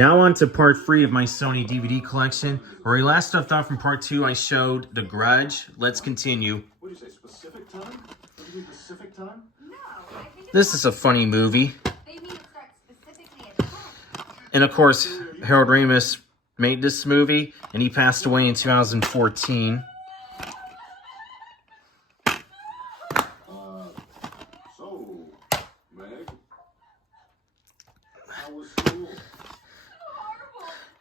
Now on to part 3 of my Sony DVD collection. Where we last left off from part 2, I showed The Grudge. Let's continue. What do you say, specific time? What do you mean, Pacific time? No, I think This is a funny movie. they mean it starts specifically at 10. And of course, Harold Ramis made this movie, and he passed away in 2014. So, Meg, how was school?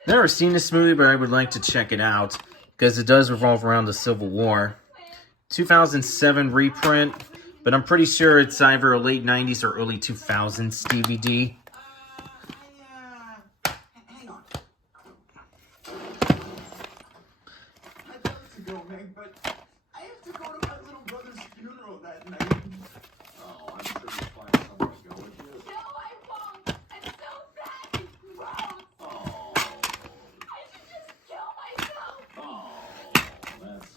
Never seen this movie, but I would like to check it out, because it does revolve around the Civil War. 2007 reprint, but I'm pretty sure it's either a late 90s or early 2000s DVD. Hang on. I'd love to go, Meg, but I have to go to my little brother's funeral that night. Oh, I'm sure you'll find somewhere to go with you. No, I won't. I'm so fat and gross. Oh, I should just kill myself. that's...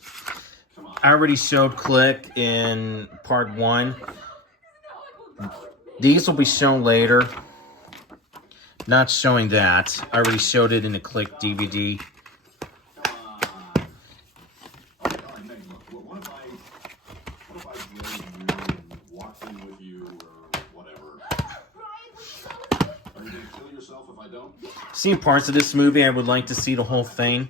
Come on. I already showed Click in part 1. No one will go with me. These will be shown later. Not showing that. I already showed it in the Click DVD. Come on. All right, Meg, look, what if I drove you and walked in with you or whatever? Brian, will you go with me? Are you going to kill yourself if I don't? Seen parts of this movie, I would like to see the whole thing.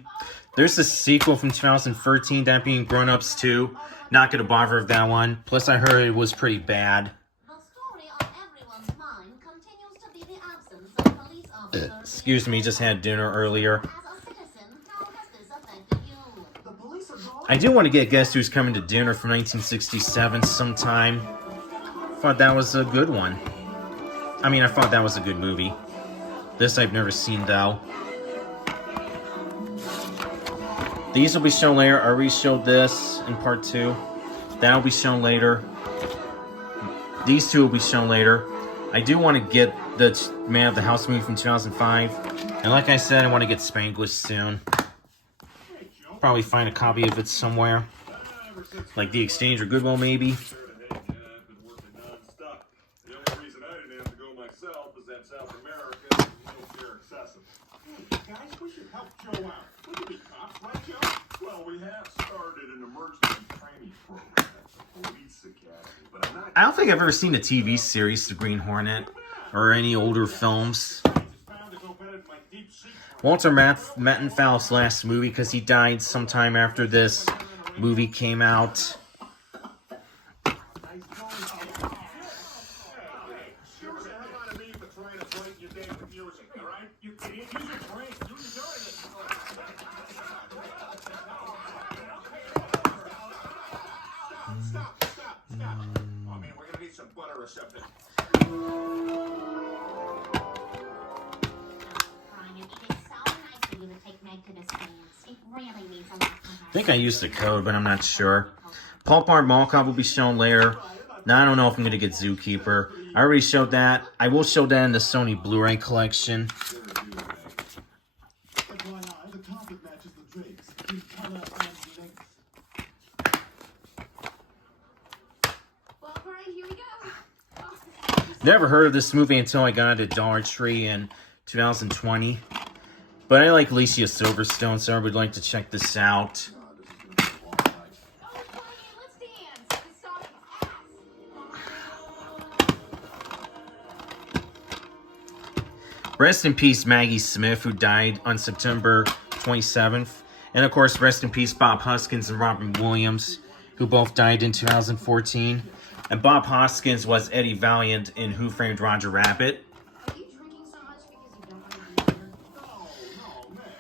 There's a sequel from 2013, that being Grown Ups 2. Not gonna bother with that one. Plus, I heard it was pretty bad. The story on everyone's mind continues to be the absence of police officers. Excuse me, just had dinner earlier. As a citizen, how has this affected you? The police are gone. I do want to get Guess Who's Coming to Dinner from 1967 sometime. Thought that was a good one. I mean, I thought that was a good movie. This I've never seen, though. These will be shown later. I already showed this in part 2. That will be shown later. These two will be shown later. I do want to get the Man of the House movie from 2005. And like I said, I want to get Spanglish soon. Probably find a copy of it somewhere. Like The Exchange or Goodwill, maybe. I've been working nonstop. The only reason I didn't have to go myself is that South America is no excessive. Guys, we should help Joe out. We could be cops, right, Joe? Well, we have started an emergency training program at the police academy, but I'm not. I don't think I've ever seen a TV series, The Green Hornet, or any older films. Just found to go better than my deep sea. Walter Mattenfall's last movie, because he died sometime after this movie came out. Sure as the hell out of me for trying to break your damn music, all right? You idiot, use your brain. You enjoy this. Stop. Oh, man, we're gonna need some butter or something. Brian, it is so nice of you to take Meg to this dance. It really means a lot to her. I think I used the code, but I'm not sure. Pulp Art Mall Cop will be shown later. Now, I don't know if I'm going to get Zookeeper. I already showed that. I will show that in the Sony Blu-ray collection. FYI, the carpet matches the drapes in color and length. Well, Brian, here we go. Never heard of this movie until I got it at Dollar Tree in 2020. But I like Alicia Silverstone, so I would like to check this out. Oh, Brian, let's dance. This song is ass. Rest in peace, Maggie Smith, who died on September 27th. And of course, rest in peace, Bob Hoskins and Robin Williams, who both died in 2014. And Bob Hoskins was Eddie Valiant in Who Framed Roger Rabbit. Are you drinking so much because you don't want to be here? No, man,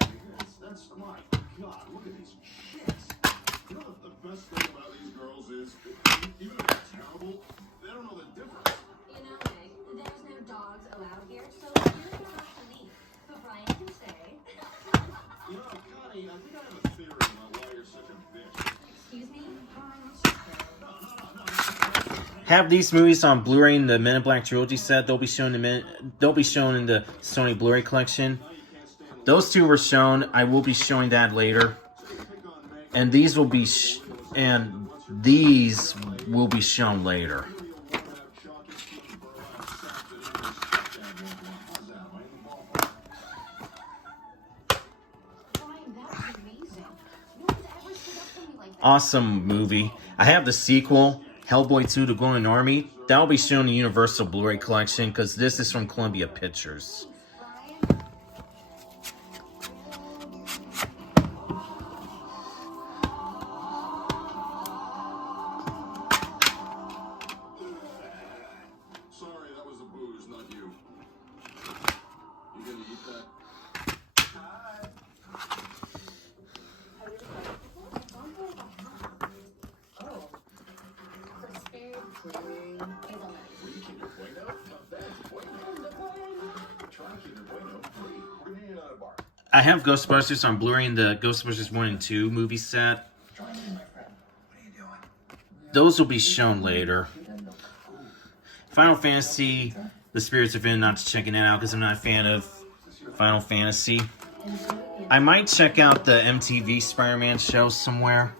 that's my God, look at these chicks. You know what the best thing about these girls is, even if they're terrible, they don't know the difference. You know, Meg, there's no dogs allowed here, so you're gonna have to leave. But Brian can stay. You know, Connie, I think I have a theory about why you're such a bitch. Excuse me? Brian, let's just go. Have these movies on Blu-ray in the Men in Black trilogy set. They'll be shown in the Sony Blu-ray collection. Those two were shown. I will be showing that later. And these will be shown later. Awesome movie. I have the sequel, Hellboy 2: The Golden Army. That'll be shown in the Universal Blu-ray collection because this is from Columbia Pictures. Sorry, that was the booze, not you. You gonna eat that? Where you keep your Bueno? Not bad. Bueno. Try to keep your Bueno free. We're gonna need another bar. I have Ghostbusters on Blu-ray in the Ghostbusters 1 and 2 movie set. Join me, my friend. What are you doing? Those will be shown later. Final Fantasy, The Spirits Within, not checking that out because I'm not a fan of Final Fantasy. I might check out the MTV Spider-Man show somewhere.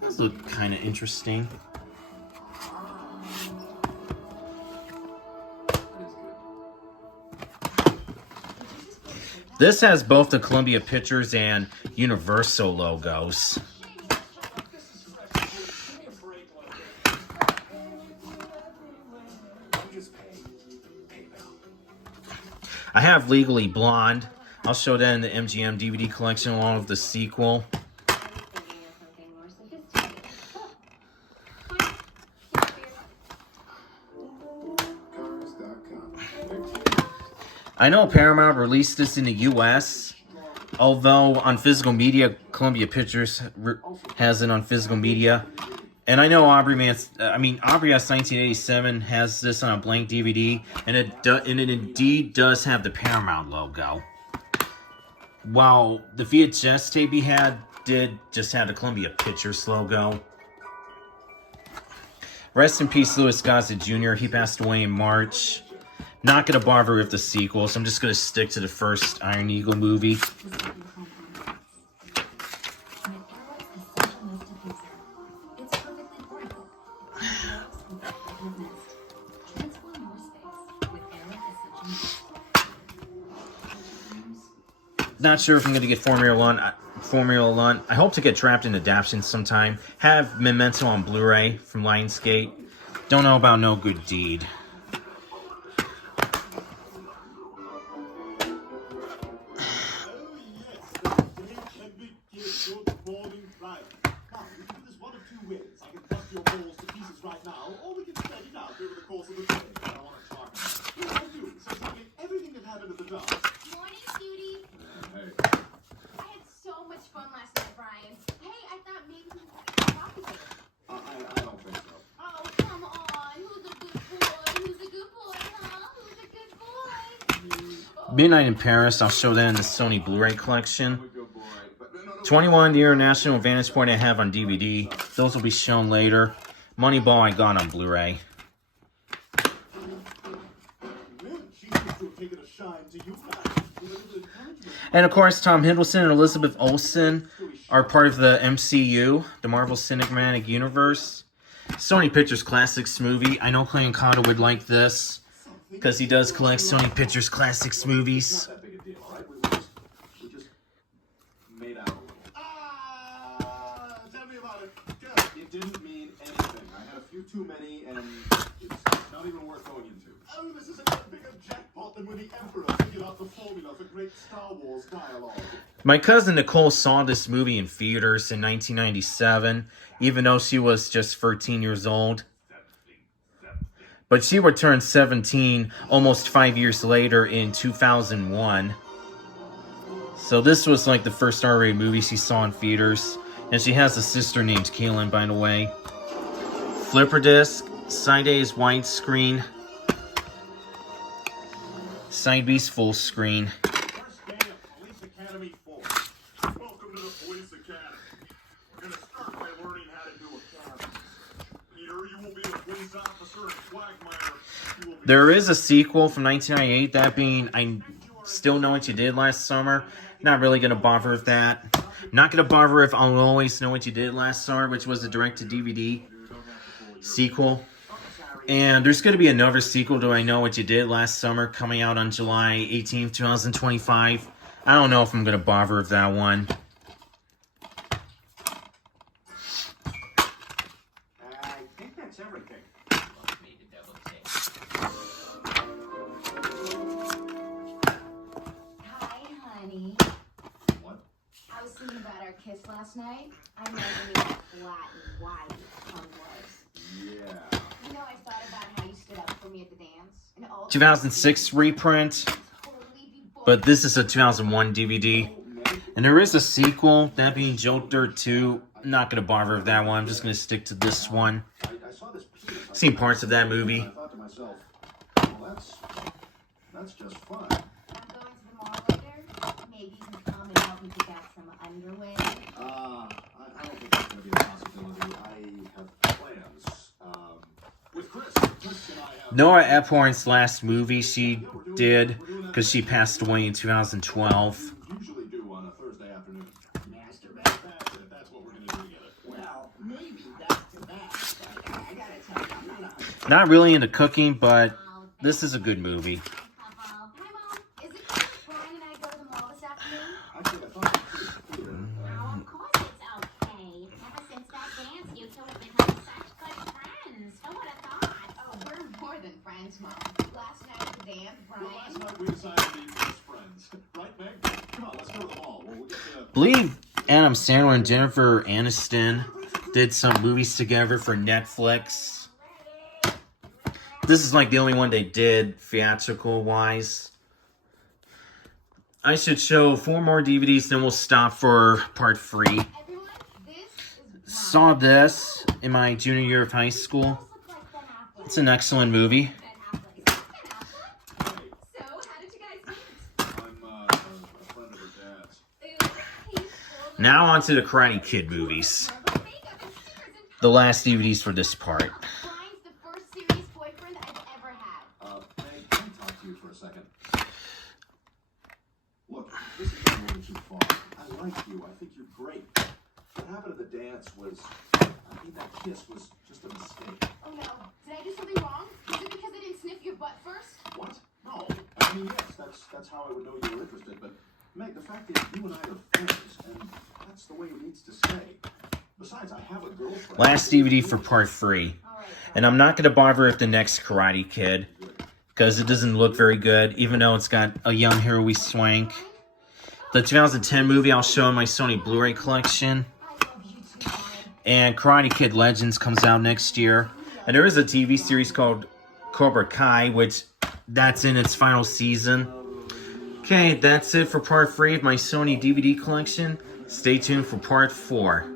Those look kind of interesting. This has both the Columbia Pictures and Universal logos. I have Legally Blonde. I'll show that in the MGM DVD collection along with the sequel. I know Paramount released this in the US, although on physical media, Columbia Pictures has it on physical media. And I know Aubrey S. 1987 has this on a blank DVD, and it indeed does have the Paramount logo. While the VHS tape he had did just have the Columbia Pictures logo. Rest in peace, Louis Gossett Jr. He passed away in March. Not going to bother with the sequel, so I'm just going to stick to the first Iron Eagle movie. Not sure if I'm going to get Formula One. I hope to get Trapped in Adaption sometime. Have Memento on Blu-ray from Lionsgate. Don't know about No Good Deed. Midnight in Paris, I'll show that in the Sony Blu-ray collection. 21, the International Vantage Point I have on DVD. Those will be shown later. Moneyball I got on Blu-ray. And of course, Tom Hiddleston and Elizabeth Olsen are part of the MCU, the Marvel Cinematic Universe. Sony Pictures Classics movie. I know Clayton Cotta would like this, because he does collect Sony Pictures Classics movies. Not that big a deal, right? We just made out a little. Tell me about it. Good. It didn't mean anything. I had a few too many, and it's not even worth going into. Oh, this is a bigger jackpot than when the Emperor figured out the formula for great Star Wars dialogue. My cousin Nicole saw this movie in theaters in 1997, even though she was just 13 years old. But she would turn 17 almost 5 years later in 2001. So this was like the first R-rated movie she saw in theaters. And she has a sister named Kaylin, by the way. Flipper disc, side A is widescreen. Side B is full screen. First day of Police Academy 4. Welcome to the Police Academy. We're going to start by learning how to do academy. Peter, you will be a police officer, and Quagmire, you will be... There is a sequel from 1998, that being I Still Know What You Did Last Summer. Not really going to bother with that. Not going to bother with I'll Always Know What You Did Last Summer, which was a direct-to-DVD sequel. And there's going to be another sequel to I Know What You Did Last Summer coming out on July 18th, 2025. I don't know if I'm going to bother with that one. kiss last night, I imagine you how flat and wide your tongue was. Yeah. You know, I thought about how you stood up for me at the dance. And all 2006 reprint, but this is a 2001 DVD. And there is a sequel, that being Joe Dirt 2. I'm not going to bother with that one. I'm just going to stick to this one. I saw this penis. Seen parts of that movie. I thought to myself, well, that's just fun. I'm going to the mall later. Maybe you can come and help me pick out some underwear. I don't think that's going to be a possibility. I have plans. With Chris and I have... Nora Ephron's last movie she did, because she passed away in 2012. Usually do on a Thursday afternoon. Masturbate. That's what we're going to do together. Well, maybe that's to that. But I gotta tell you, I'm not a... Not really into cooking, but this is a good movie. Hi, Mom. Is it cool if Brian and I go to the mall this afternoon? Actually, I thought it was clear. Oh, of course it's okay. Ever since that dance, you two have become such good friends. Who would have thought? Oh, we're more than friends, Mom. Last night at the dance, Well, last Brian... night we decided to be best friends. Right, Meg? Come on, let's go to the mall. We'll get to... I believe Adam Sandler and Jennifer Aniston did some movies together for Netflix. This is like the only one they did theatrical wise. I should show 4 more DVDs, then we'll stop for part 3. Everyone, this is Saw this in my junior year of high school. Look like Ben Affleck. It's an excellent movie. Ben Affleck. Is that Ben Affleck? So, how did you guys meet? I'm a friend of her dad's. He's older. Now on to the Karate Kid movies. The last DVDs for this part. Brian's the first serious boyfriend I've ever had. Meg, can I talk to you for a second? Look, this is not going too far. I like you. I think you're great. What happened at the dance was... that kiss was just a mistake. Oh no, did I do something wrong? Is it because I didn't sniff your butt first? What? No. I mean, yes, that's how I would know you were interested, but Meg, the fact is you and I are friends, and that's the way it needs to stay. Besides, I have a girlfriend. Last DVD for part 3. And I'm not going to bother with the next Karate Kid, because it doesn't look very good, even though it's got a young Hilary Swank. The 2010 movie I'll show in my Sony Blu-ray collection. I love you too, Brian. And Karate Kid Legends comes out next year. And there is a TV series called Cobra Kai, which that's in its final season. Okay, that's it for part 3 of my Sony DVD collection. Stay tuned for part 4.